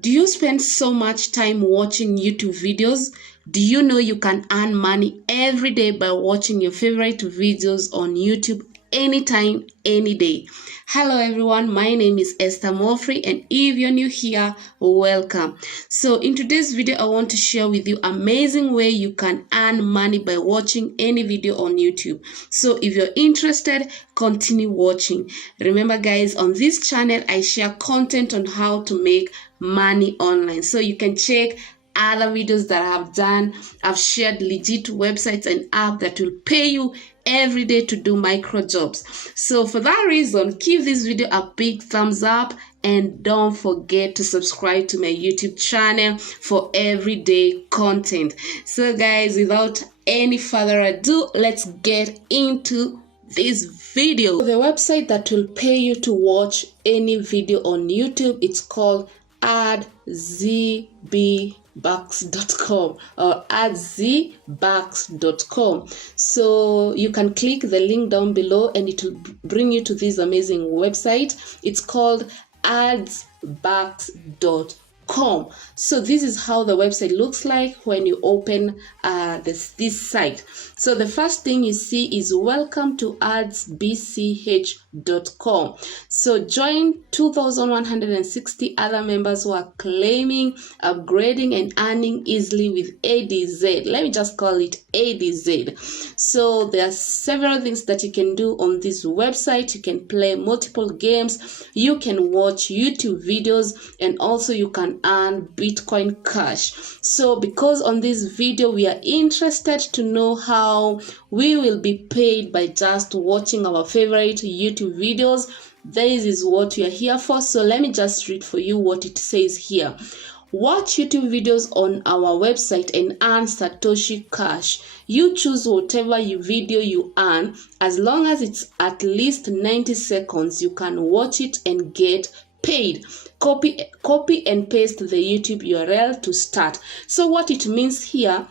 Do you spend so much time watching YouTube videos? Do you know you can earn money every day by watching your favorite videos on YouTube anytime, any day? Hello everyone, my name is Esther Moffrey, and if you're new here, welcome. So in today's video, I want to share with you amazing way you can earn money by watching any video on YouTube. So if you're interested, continue watching. Remember guys, on this channel, I share content on how to make money online. So you can check other videos that I have done. I've shared legit websites and apps that will pay you every day to do micro jobs. So for that reason, give this video a big thumbs up and don't forget to subscribe to my YouTube channel for everyday content. So guys, without any further ado, let's get into this video. The website that will pay you to watch any video on YouTube, it's called adzbucks.com or adzbucks.com. So you can click the link down below and it will bring you to this amazing website. It's called adzbucks.com. So this is how the website looks like when you open this site. So the first thing you see is welcome to adzbch.com. So join 2,160 other members who are claiming, upgrading and earning easily with ADZ. Let me just call it ADZ. So there are several things that you can do on this website. You can play multiple games, you can watch YouTube videos, and also you can earn Bitcoin Cash. So because on this video we are interested to know how we will be paid by just watching our favorite YouTube videos, this is what we are here for. So let me just read for you what it says here. Watch YouTube videos on our website and earn Satoshi Cash. You choose whatever video you earn. As long as it's at least 90 seconds, you can watch it and get paid. Copy and paste the YouTube URL to start. So what it means here,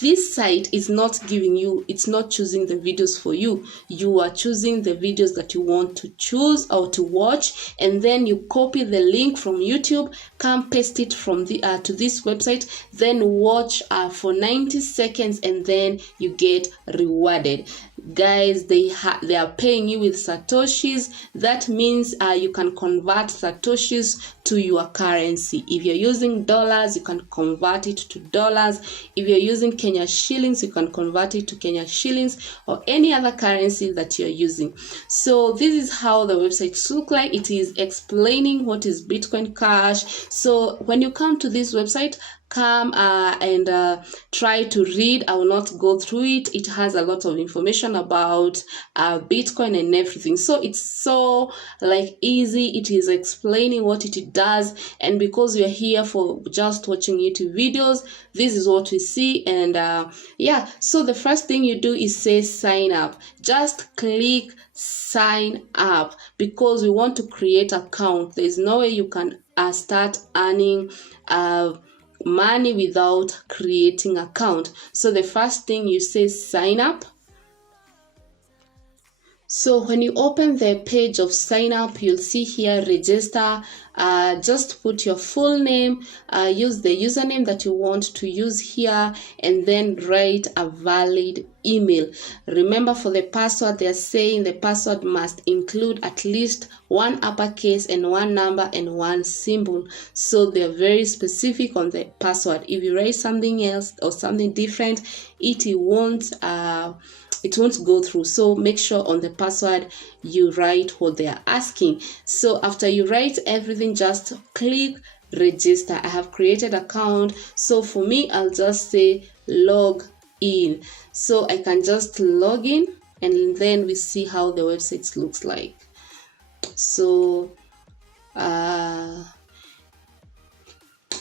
this site is not giving you, it's not choosing the videos for you. You are choosing the videos that you want to choose or to watch, and then you copy the link from YouTube, come paste it from the to this website, then watch for 90 seconds, and then you get rewarded. Guys, they are paying you with satoshis. That means you can convert satoshis to your currency. If you're using dollars, you can convert it to dollars. If you're using Kenya shillings, you can convert it to Kenya shillings or any other currency that you're using. So this is how the websites look like. It is explaining what is Bitcoin Cash. So when you come to this website, come and try to read. I will not go through it. It has a lot of information about Bitcoin and everything. So it's so like easy. It is explaining what it does, and because you're here for just watching YouTube videos, this is what we see. And yeah, so the first thing you do is say sign up. Just click sign up because we want to create an account. There's no way you can start earning money without creating an account. So the first thing you say sign up. So when you open the page of sign up, you'll see here register. Just put your full name, use the username that you want to use here, and then write a valid email. Remember, for the password, they're saying the password must include at least one uppercase and one number and one symbol. So they're very specific on the password. If you write something else or something different, it won't go through. So make sure on the password you write what they are asking. So after you write everything, just click register. I have created an account, so for me I'll just say log in. So I can just log in, and then we see how the website looks like. So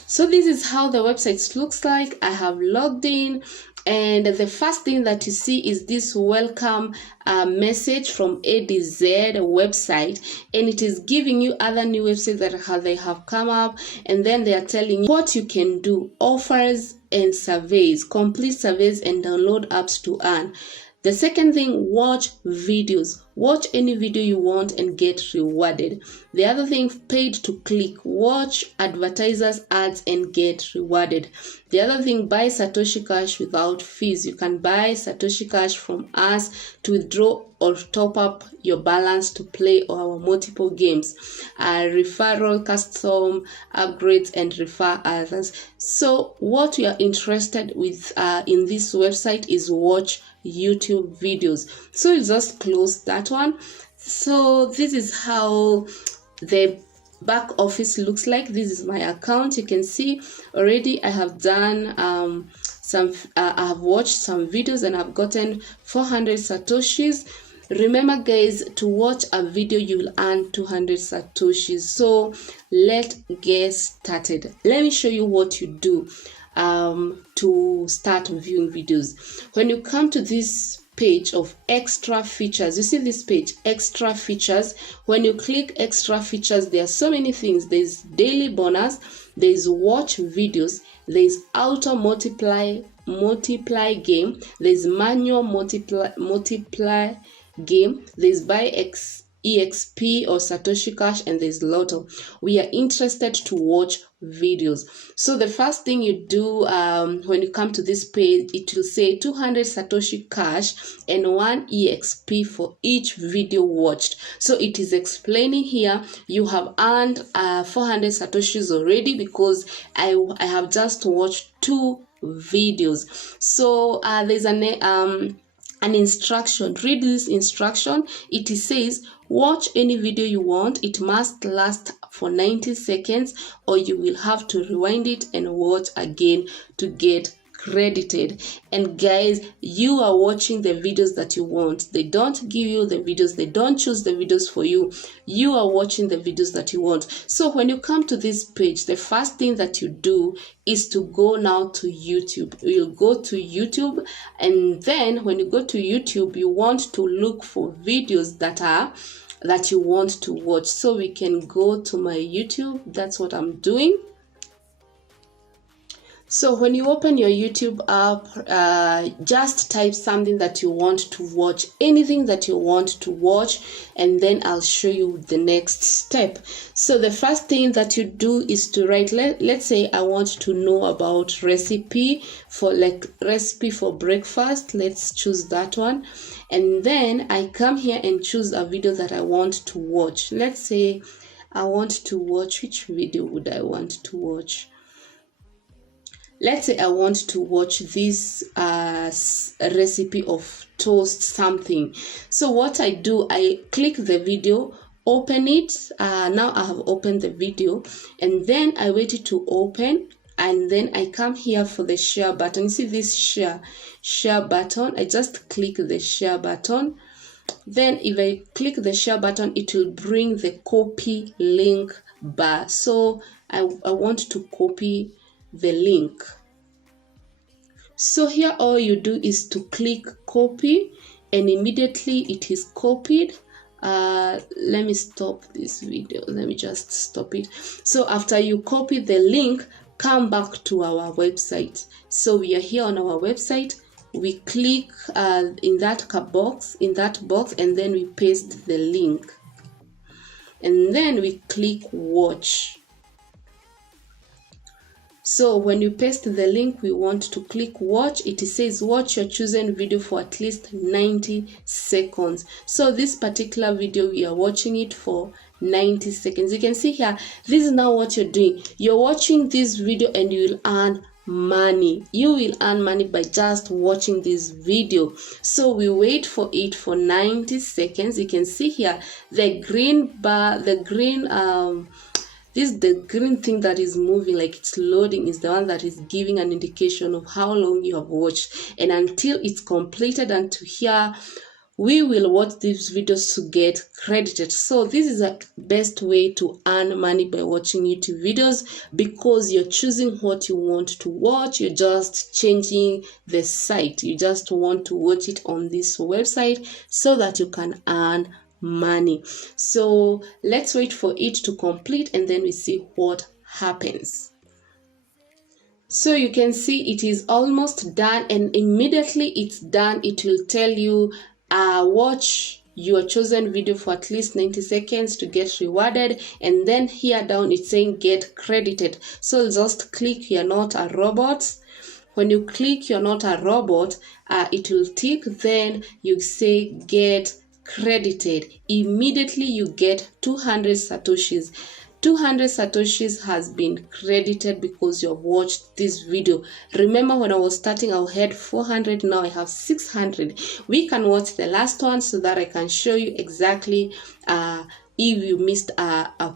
this is how the website looks like. I have logged in, and the first thing that you see is this welcome message from ADZ website, and it is giving you other new websites that they have come up, and then they are telling you what you can do, offers and surveys, complete surveys and download apps to earn. The second thing, watch videos. watch any video you want and get rewarded. The other thing, paid to click, watch advertisers ads and get rewarded. The other thing, buy Satoshi Cash without fees. You can buy Satoshi Cash from us to withdraw or top up your balance to play our multiple games, referral, custom upgrades, and refer others. So what you are interested with in this website is watch YouTube videos. So you just close that one. So this is how the back office looks like. This is my account. You can see already I have done I have watched some videos and I've gotten 400 satoshis. Remember guys, to watch a video you will earn 200 satoshis. So let's get started. Let me show you what you do to start viewing videos. When you come to this page of extra features, you see this page, extra features. When you click extra features, there are so many things. There's daily bonus, there's watch videos, there's auto multiply game, there's manual multiply game, there's buy EXP or Satoshi Cash, and there's Lotto. We are interested to watch videos. So the first thing you do when you come to this page, it will say 200 Satoshi Cash and 1 EXP for each video watched. So it is explaining here you have earned 400 Satoshis already because I have just watched 2 videos. So there's an instruction. Read this instruction. It says watch any video you want. It must last for 90 seconds or you will have to rewind it and watch again to get credited. And guys, you are watching the videos that you want. They don't give you the videos, they don't choose the videos for you. You are watching the videos that you want. So when you come to this page, the first thing that you do is to go now to YouTube. You'll go to YouTube, and then when you go to YouTube, you want to look for videos that you want to watch. So we can go to my YouTube. That's what I'm doing. So when you open your YouTube app, just type something that you want to watch, anything that you want to watch, and then I'll show you the next step. So the first thing that you do is to write, let's say I want to know about recipe for breakfast. Let's choose that one. And then I come here and choose a video that I want to watch. Let's say I want to watch, which video would I want to watch? Let's say I want to watch this recipe of toast something. So what I do, I click the video, open it. Now I have opened the video, and then I wait it to open, and then I come here for the share button. You see this share button? I just click the share button. Then if I click the share button, it will bring the copy link bar. So I want to copy the link. So here all you do is to click copy, and immediately it is copied. Let me stop this video. Let me just stop it. So after you copy the link, come back to our website. So we are here on our website. We click in that box, and then we paste the link, and then we click watch. So when you paste the link, we want to click watch. It says watch your chosen video for at least 90 seconds. So this particular video, we are watching it for 90 seconds. You can see here, this is now what you're doing. You're watching this video and you will earn money. You will earn money by just watching this video. So we wait for it for 90 seconds. You can see here the green bar, the green thing that is moving like it's loading is the one that is giving an indication of how long you have watched. And until it's completed, and to here, we will watch these videos to get credited. So this is the best way to earn money by watching YouTube videos, because you're choosing what you want to watch. You're just changing the site. You just want to watch it on this website so that you can earn money. So let's wait for it to complete, and then we see what happens. So you can see it is almost done, and immediately it's done, it will tell you watch your chosen video for at least 90 seconds to get rewarded. And then here down it's saying get credited. So just click you're not a robot. When you click you're not a robot, it will tick, then you say get credited. Immediately you get 200 satoshis. 200 satoshis has been credited because you have watched this video. Remember, when I was starting I had 400, now I have 600. We can watch the last one so that I can show you exactly if you missed a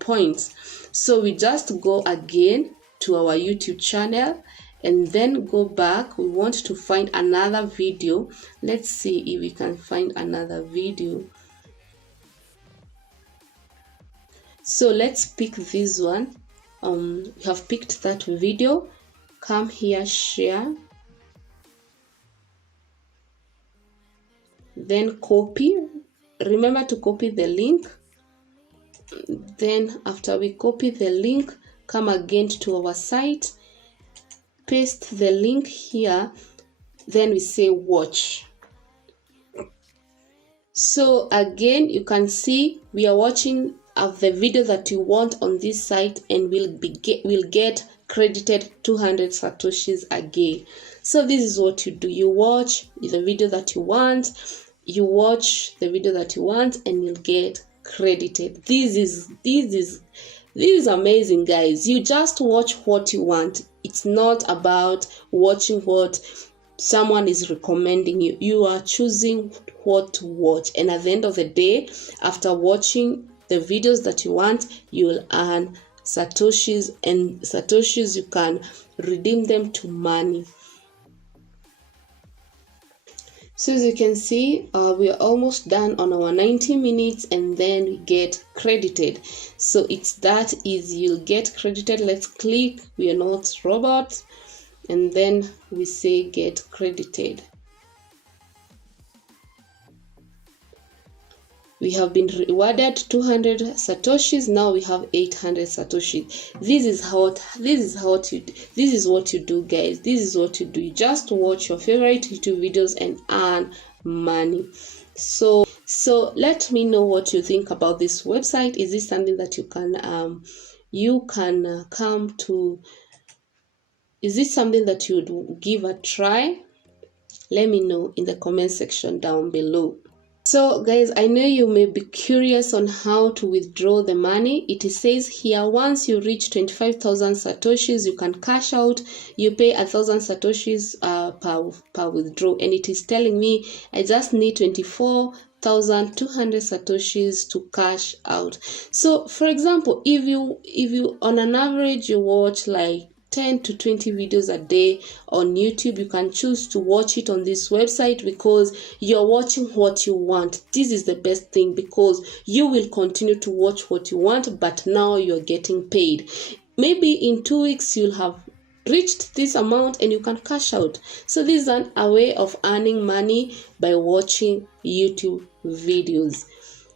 point. So we just go again to our YouTube channel and then go back. We want to find another video. Let's see if we can find another video. So let's pick this one. We have picked that video. Come here, share, then copy. Remember to copy the link. Then after we copy the link, come again to our site, paste the link here, then we say watch. So again, you can see we are watching of the video that you want on this site, and will get credited 200 satoshis again. So this is what you do. You watch the video that you want, and you'll get credited. This is amazing, guys. You just watch what you want. It's not about watching what someone is recommending you. You are choosing what to watch, and at the end of the day, after watching the videos that you want, you will earn satoshis, and satoshis you can redeem them to money. So as you can see, we are almost done on our 90 minutes, and then we get credited. So it's that easy. You'll get credited. Let's click we are not robots, and then we say get credited. We have been rewarded 200 satoshis. Now we have 800 satoshis. This is what you do, guys. This is what you do. You just watch your favorite YouTube videos and earn money. So let me know what you think about this website. Is this something that you can come to? Is this something that you would give a try? Let me know in the comment section down below. So guys, I know you may be curious on how to withdraw the money. It says here, once you reach 25,000 satoshis, you can cash out. You pay 1,000 satoshis per withdraw, and it is telling me I just need 24,200 satoshis to cash out. So for example, if you on an average you watch like 10 to 20 videos a day on YouTube, you can choose to watch it on this website because you're watching what you want. This is the best thing because you will continue to watch what you want, but now you're getting paid. Maybe in 2 weeks you'll have reached this amount and you can cash out. So this is a way of earning money by watching YouTube videos.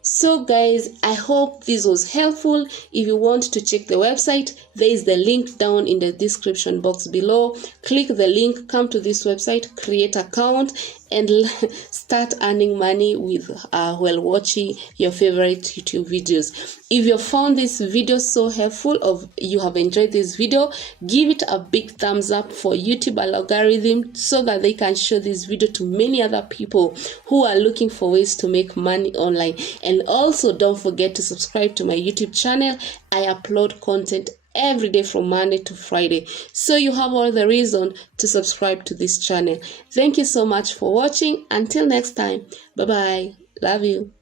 So guys, I hope this was helpful. If you want to check the website, there is the link down in the description box below. Click the link, come to this website, create an account, and start earning money with while watching your favorite YouTube videos. If you found this video so helpful, or you have enjoyed this video, give it a big thumbs up for YouTube algorithm so that they can show this video to many other people who are looking for ways to make money online. And also don't forget to subscribe to my YouTube channel. I upload content every day from Monday to Friday, so you have all the reason to subscribe to this channel. Thank you so much for watching. Until next time, bye bye. Love you.